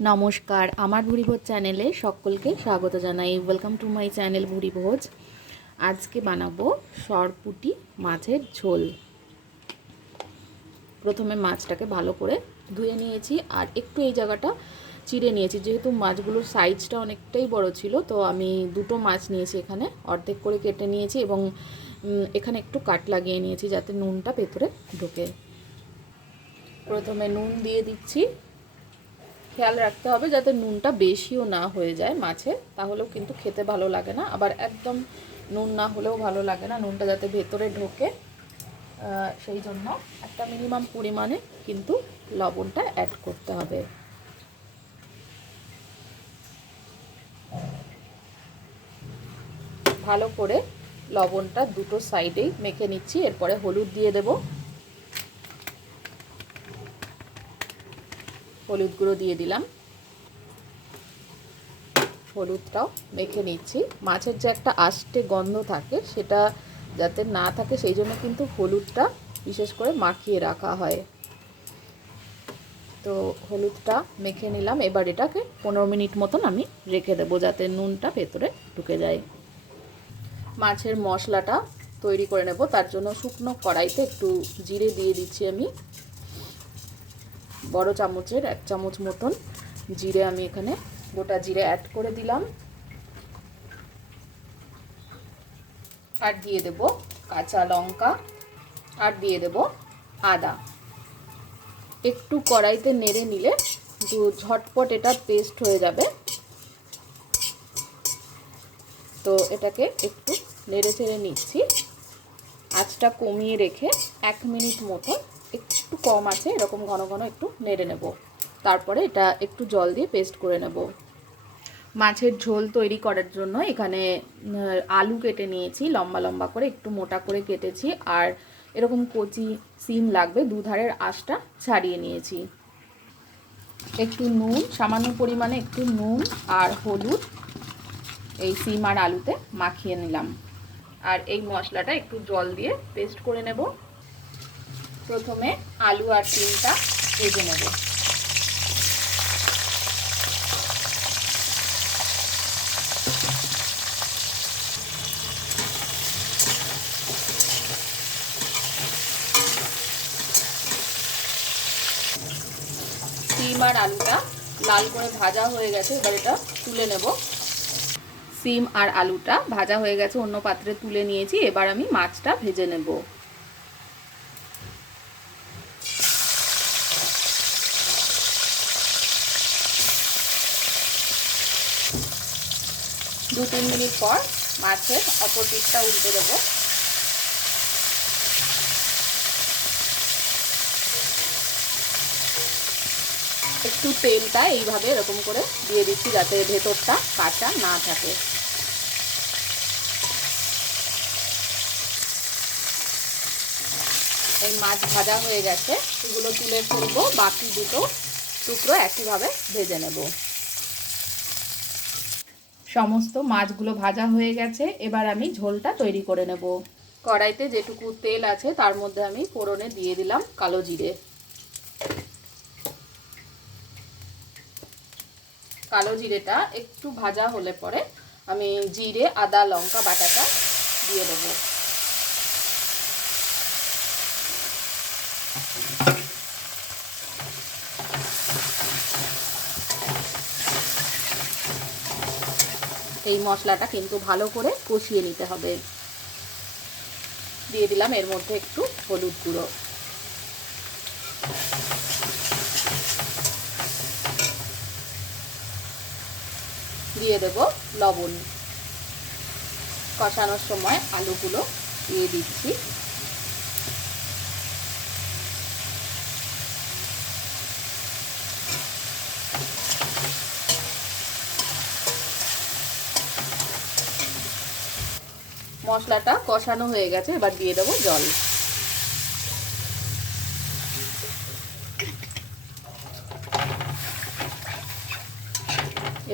নমস্কার, আমার ভুরিভোজ চ্যানেলে সকলকে স্বাগত জানাই। Welcome to my channel Bhurivoj. আজকে বানাবো সরপুটি মাছের ঝোল। প্রথমে মাছটাকে ভালো করে ধুয়ে নিয়েছি আর একটু এই জায়গাটা চিড়ে নিয়েছি। যেহেতু মাছগুলোর সাইজটা অনেকটাই বড় ছিল, তো আমি দুটো মাছ নিয়েছি এখানে, অর্ধেক করে কেটে নিয়েছি এবং এখানে একটু কাট লাগিয়ে নিয়েছি যাতে নুনটা ভেতরে ঢোকে। প্রথমে নুন দিয়ে দিচ্ছি। খেয়াল রাখতে হবে যাতে নুনটা বেশিও না হয়ে যায় মাছে, তাহলেও কিন্তু খেতে ভালো লাগে না। আবার একদম নুন না হলেও ভালো লাগে না, নুনটা যাতে ভেতরে ঢোকে। সেই জন্য একটা মিনিমাম পরিমাণে কিন্তু লবণটা অ্যাড করতে হবে। ভালো করে লবণটা দুটো সাইডেই মেখে নিচ্ছি, এরপরে হলুদ দিয়ে দেবো। হলুদ গুঁড়ো দিয়ে দিলাম। হলুদটাও মেখে নিচ্ছি। মাছের যে একটা আষ্টে গন্ধ থাকে, সেটা যাতে না থাকে, সেই জন্য কিন্তু হলুদটা বিশেষ করে মাখিয়ে রাখা হয়। তো হলুদটা মেখে নিলাম। এবার এটাকে পনেরো মিনিট মতন আমি রেখে দেবো, যাতে নুনটা ভেতরে ঢুকে যায়। মাছের মশলাটা তৈরি করে নেব। তার জন্য শুকনো কড়াইতে একটু জিরে দিয়ে দিচ্ছি আমি। বড় চামচের, এক চামচ মতন জিরে আমি এখানে গোটা জিরে অ্যাড করে দিলাম। আর দিয়ে দেব কাঁচা লঙ্কা, আর দিয়ে দেব আদা। একটু কড়াইতে নেড়ে নিলে ঝটপট এটা পেস্ট হয়ে যাবে। তো এটাকে একটু নেড়ে চেড়ে নিচ্ছি। আঁচটা কমিয়ে রেখে এক মিনিট মতো একটু কম আছে, এরকম ঘন ঘন একটু নেড়ে নেব। তারপরে এটা একটু জল দিয়ে পেস্ট করে নেব। মাছের ঝোল তৈরি করার জন্য এখানে আলু কেটে নিয়েছি, লম্বা লম্বা করে, একটু মোটা করে কেটেছি, আর এরকম কচি সিম লাগবে, দুধারের আঁশটা ছাড়িয়ে নিয়েছি। একটু নুন, সামান্য পরিমাণে একটু নুন আর হলুদ, এই সিম আর আলুতে মাখিয়ে নিলাম। আর এই মশলাটা একটু জল দিয়ে পেস্ট করে নেব। প্রথমে আলু আর সিমটা ভেজে নেব। সিম আর আলুটা লাল করে ভাজা হয়ে গেছে, এবার এটা তুলে নেব। সিম আর আলুটা ভাজা হয়ে গেছে, অন্য পাত্রে তুলে নিয়েছি, এবার আমি মাছটা ভেজে নেব। দু তিন মিনিট পর মাছের অপর পিঠটা উল্টে দেবো। একটু তেলটা এইভাবে এরকম করে দিয়ে দিচ্ছি যাতে ভেতরটা কাঁচা না থাকে। এই মাছ ভাজা হয়ে গেছে, এগুলো তুলে ফেলব, বাকি দুটো টুকরো একইভাবে ভেজে নেব। সমস্ত মাছগুলো ভাজা হয়ে গেছে। এবার আমি ঝোলটা তৈরি করে নেব। কড়াইতে যেটুকু তেল আছে, তার মধ্যে আমি ফোড়নে দিয়ে দিলাম কালো জিরে। কালো জিরেটা একটু ভাজা হলে পরে আমি জিরে, আদা, লঙ্কা, বাটাটা দিয়ে দেবো। এই মশলাটা কিন্তু ভালো করে কষিয়ে নিতে হবে। দিয়ে দিলাম এর মধ্যে একটু হলুদ গুঁড়ো। দিয়ে দেব লবণ। কষানোর সময় আলুগুলো দিয়ে দিচ্ছি। মশলাটা কষানো হয়ে গেছে, এবার দিয়ে দেবো জল।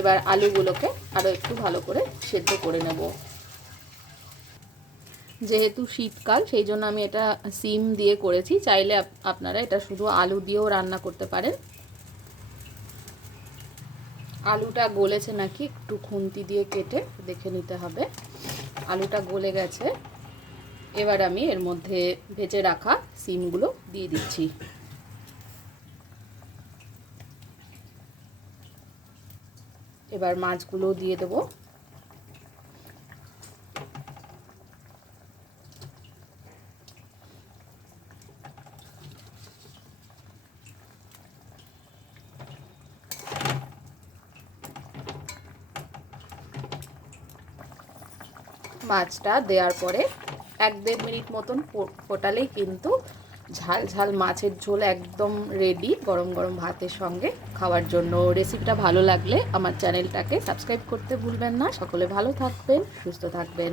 এবার আলুগুলোকে আরও একটু ভালো করে সেদ্ধ করে নেব। যেহেতু শীতকাল, সেই জন্য আমি এটা সিম দিয়ে করেছি। চাইলে আপনারা এটা শুধু আলু দিয়েও রান্না করতে পারেন। আলুটা গলেছে নাকি, একটু খুন্তি দিয়ে কেটে দেখে নিতে হবে। আলুটা গলে গেছে। এবার আমি এর মধ্যে ভেজে রাখা সিমগুলো দিয়ে দিচ্ছি। এবার মাছগুলো দিয়ে দেবো। মাছটা দেওয়ার পরে এক দেড় মিনিট মতন ফোটালেই কিন্তু ঝাল ঝাল মাছের ঝোল একদম রেডি গরম গরম ভাতের সঙ্গে খাওয়ার জন্য। রেসিপিটা ভালো লাগলে আমার চ্যানেলটাকে সাবস্ক্রাইব করতে ভুলবেন না। সকলে ভালো থাকবেন, সুস্থ থাকবেন।